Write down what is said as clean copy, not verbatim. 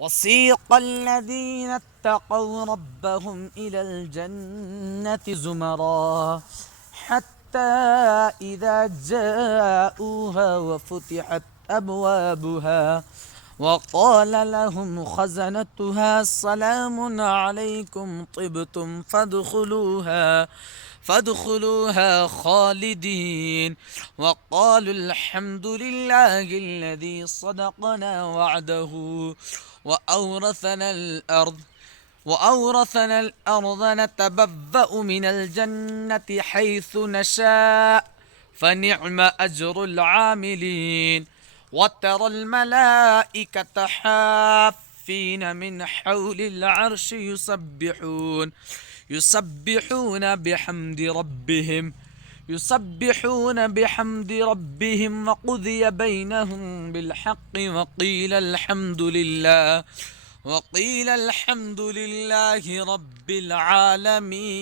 وسيق الذين اتقوا ربهم إلى الجنة زمرا حتى إذا جاءوها وفتحت أبوابها وقال لهم خزنتها سلام عليكم طبتم فادخلوها خالدين وقالوا الحمد لله الذي صدقنا وعده وأورثنا الأرض نتبوأ من الجنة حيث نشاء فنعم أجر العاملين وترى الملائكة حافين من حول العرش يسبحون بحمد ربهم وقضي بينهم بالحق وقيل الحمد لله رب العالمين.